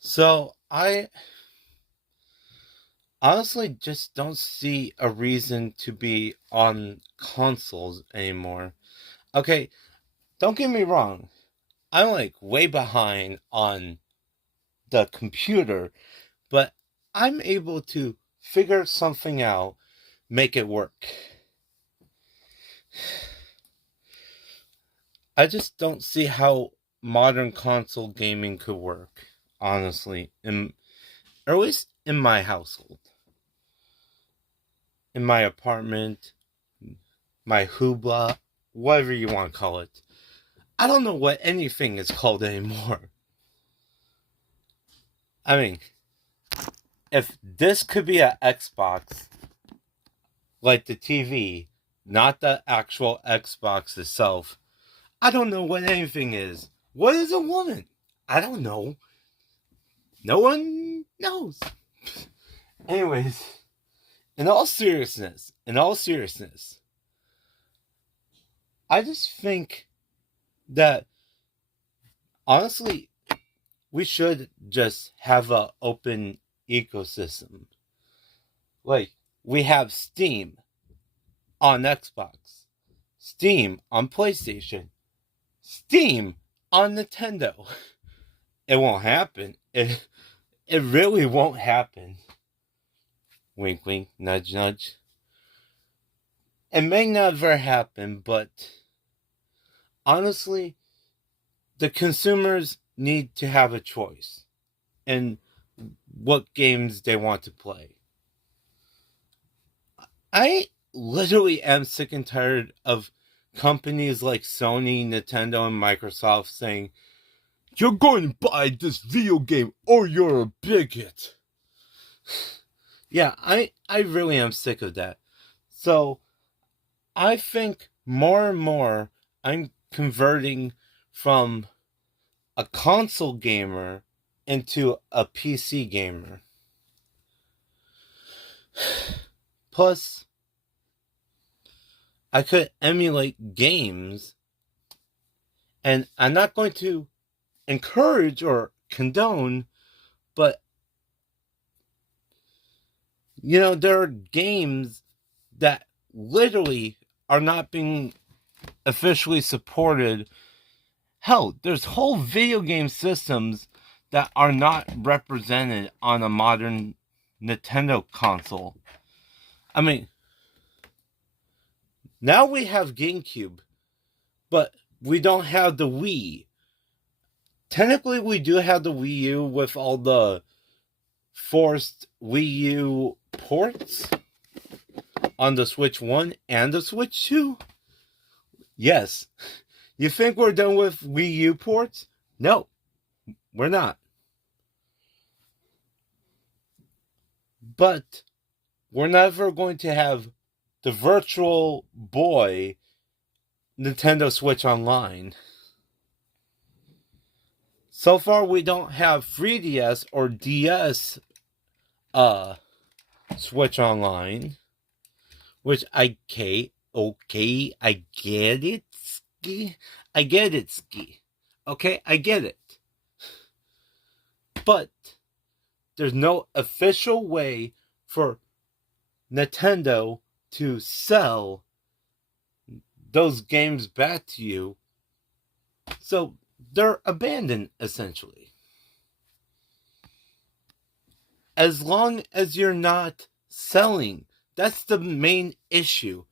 So I honestly just don't see a reason to be on consoles anymore. Okay, don't get me wrong. I'm like way behind on the computer, but I'm able to figure something out, make it work. I just don't see how modern console gaming could work, honestly, or at least in my household, in my apartment, my hoobla, whatever you want to call it. I don't know what anything is called anymore. I mean, if this could be an Xbox, like the TV, not the actual Xbox itself, I don't know what anything is. What is a woman? I don't know. No one knows. Anyways, in all seriousness, I just think that honestly, we should just have an open ecosystem. Like, we have Steam on Xbox, Steam on PlayStation, Steam on Nintendo. It won't happen. It really won't happen. Wink, wink, nudge, nudge. It may never happen, but honestly, the consumers need to have a choice in what games they want to play. I literally am sick and tired of companies like Sony, Nintendo, and Microsoft saying, "You're going to buy this video game or you're a bigot." Yeah, I really am sick of that. So I think more and more I'm converting from a console gamer into a PC gamer. Plus, I could emulate games, and I'm not going to encourage or condone, but there are games that literally are not being officially supported. Hell, there's whole video game systems that are not represented on a modern Nintendo console. I mean, now we have GameCube, but we don't have the Wii. Technically, we do have the Wii U with all the forced Wii U ports on the Switch 1 and the Switch 2. Yes. You think we're done with Wii U ports? No, we're not. But we're never going to have the Virtual Boy Nintendo Switch Online. So far, we don't have 3DS or DS Switch Online, which I get it, ski. I get it, ski. Okay, I get it. But there's no official way for Nintendo to sell those games back to you. So they're abandoned, essentially. As long as you're not selling, that's the main issue.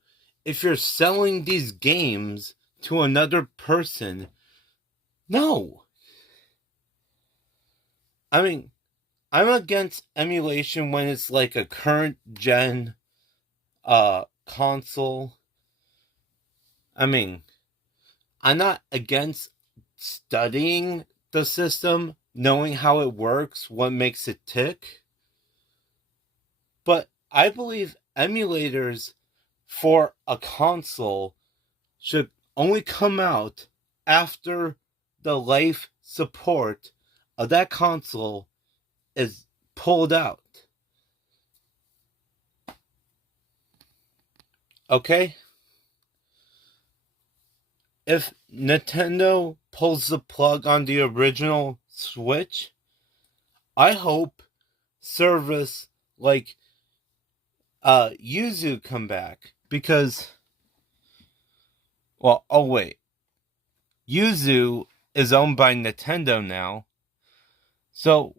If you're selling these games to another person, no. I mean, I'm against emulation when it's like a current gen console. I mean, I'm not against studying the system, knowing how it works, what makes it tick. But I believe emulators for a console should only come out after the life support of that console is pulled out. Okay? If Nintendo pulls the plug on the original Switch, I hope service like Yuzu come back, because, well, oh wait, Yuzu is owned by Nintendo now, so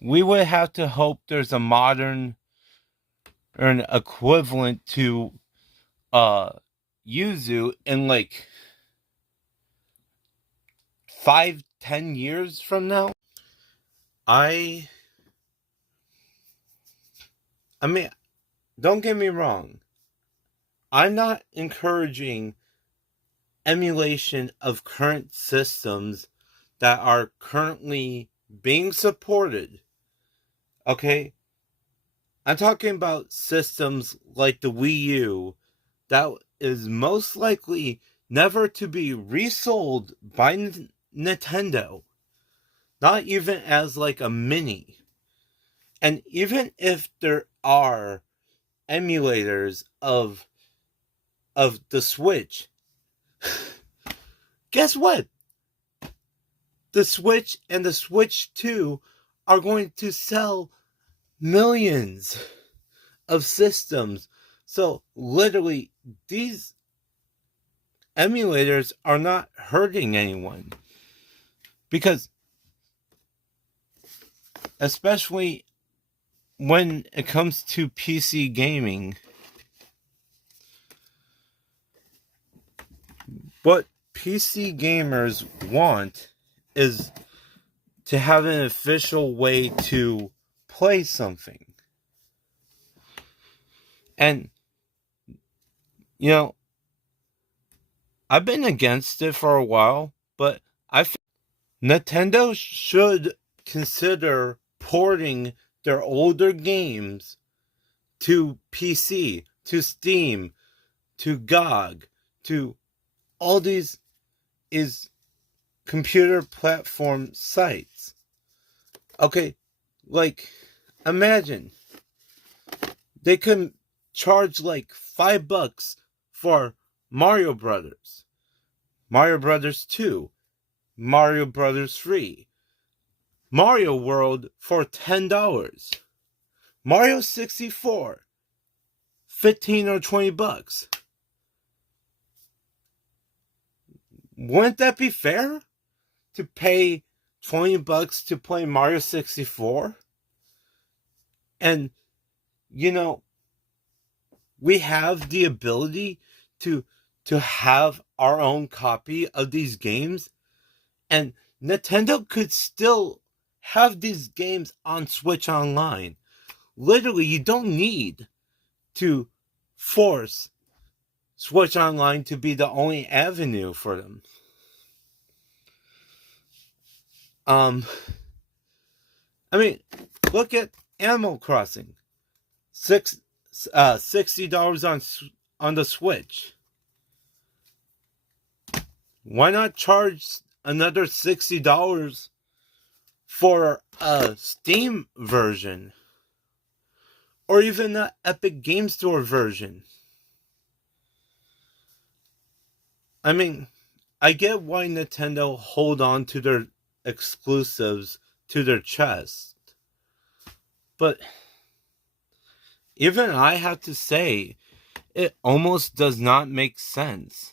we would have to hope there's a modern or an equivalent to Yuzu in like 5-10 years from now. I mean, don't get me wrong, I'm not encouraging emulation of current systems that are currently being supported. Okay? I'm talking about systems like the Wii U that is most likely never to be resold by Nintendo. Not even as like a mini. And even if there are emulators of the Switch, guess what? The Switch and the Switch 2 are going to sell millions of systems. So literally, these emulators are not hurting anyone. Because, especially when it comes to PC gaming, what PC gamers want is to have an official way to play something. And, you know, I've been against it for a while, but I feel Nintendo should consider porting their older games to PC, to Steam, to GOG, to all these computer platform sites. Okay, like, imagine they could charge like $5 for Mario Brothers, Mario Brothers 2, Mario Brothers 3, Mario World for $10, Mario 64, $15 or $20. Wouldn't that be fair? To pay $20 to play Mario 64? And, you know, we have the ability to have our own copy of these games, and Nintendo could still have these games on Switch Online. Literally, you don't need to force Switch Online to be the only avenue for them. I mean, look at Animal Crossing. $60 on the Switch. Why not charge another $60 for a Steam version? Or even the Epic Game Store version? I mean, I get why Nintendo hold on to their exclusives to their chest. But even I have to say, it almost does not make sense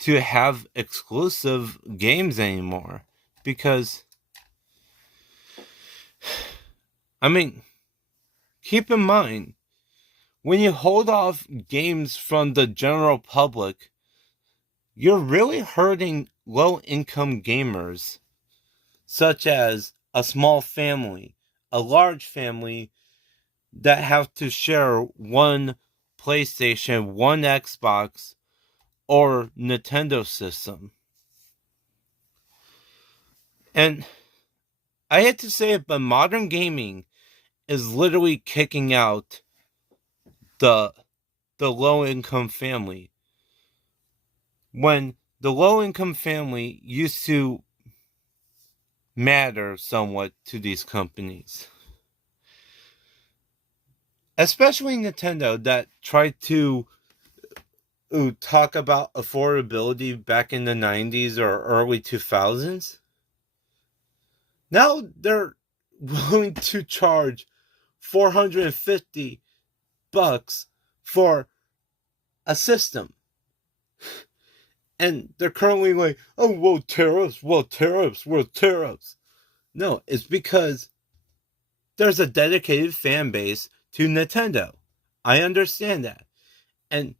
to have exclusive games anymore. Because, I mean, keep in mind, when you hold off games from the general public, you're really hurting low-income gamers, such as a small family, a large family that have to share one PlayStation, one Xbox, or Nintendo system. And I hate to say it, but modern gaming is literally kicking out the low-income family. When the low-income family used to matter somewhat to these companies. Especially Nintendo, that tried to talk about affordability back in the 90s or early 2000s. Now they're willing to charge $450 for a system. And they're currently like, oh, well, tariffs. No, it's because there's a dedicated fan base to Nintendo. I understand that. And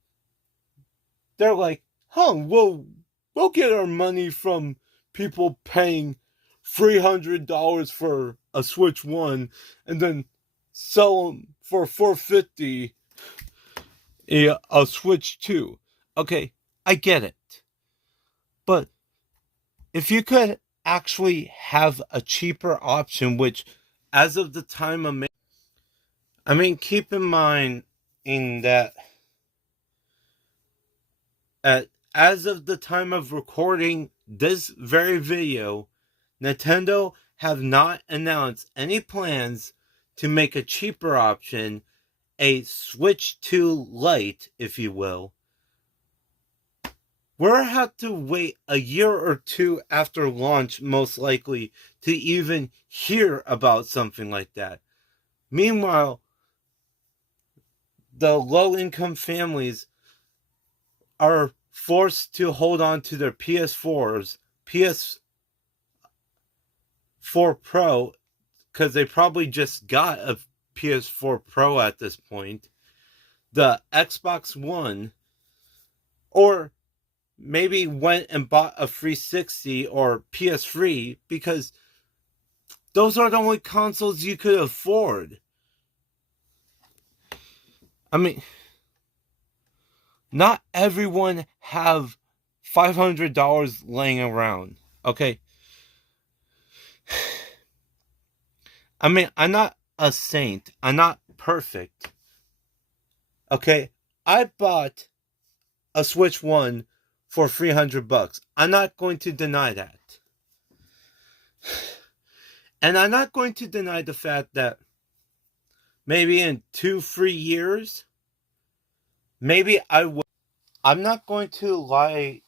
they're like, we'll get our money from people paying $300 for a Switch 1 and then sell them for $450 a Switch 2. Okay, I get it. But if you could actually have a cheaper option, which as of the time of keep in mind that as of the time of recording this very video, Nintendo have not announced any plans to make a cheaper option, a Switch 2 Lite, if you will. We'll have to wait a year or two after launch, most likely, to even hear about something like that. Meanwhile, the low-income families are forced to hold on to their PS4s, PS4 Pro, because they probably just got a PS4 Pro at this point, the Xbox One, or maybe went and bought a 360 or PS3 because those are the only consoles you could afford. Not everyone have $500 laying around, okay? I'm not a saint. I'm not perfect. Okay? I bought a Switch 1 for $300. I'm not going to deny that. And I'm not going to deny the fact that maybe in 2-3 years, maybe I will. I'm not going to lie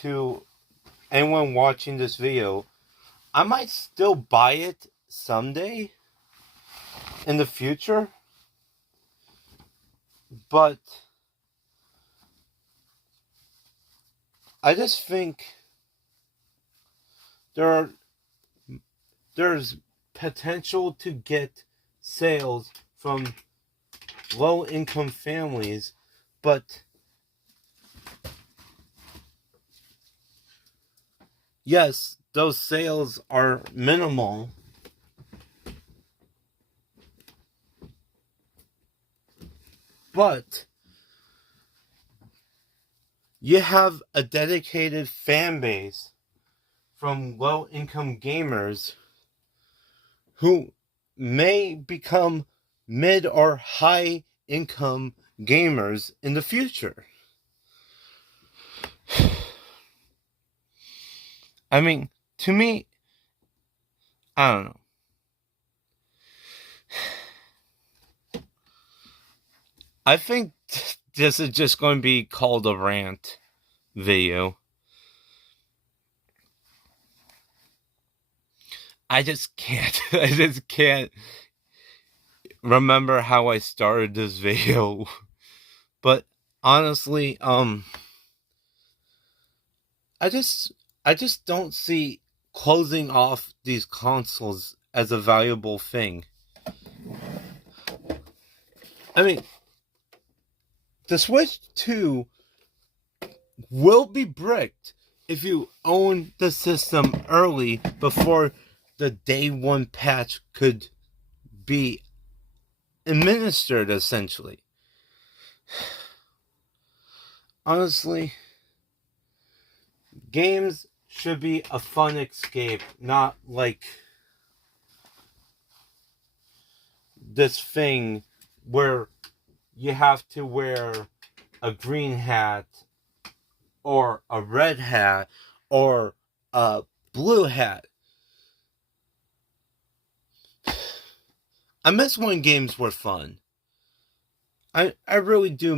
to anyone watching this video. I might still buy it someday in the future, but I just think there's potential to get sales from low-income families, but yes, those sales are minimal. But you have a dedicated fan base from low-income gamers who may become mid or high-income gamers in the future. To me, I don't know. I think this is just going to be called a rant video. I just can't remember how I started this video. But honestly, I just don't see closing off these consoles as a valuable thing. The Switch 2 will be bricked if you own the system early before the day one patch could be administered, essentially. Honestly, games should be a fun escape, not like this thing where you have to wear a green hat or a red hat or a blue hat. I miss when games were fun. I really do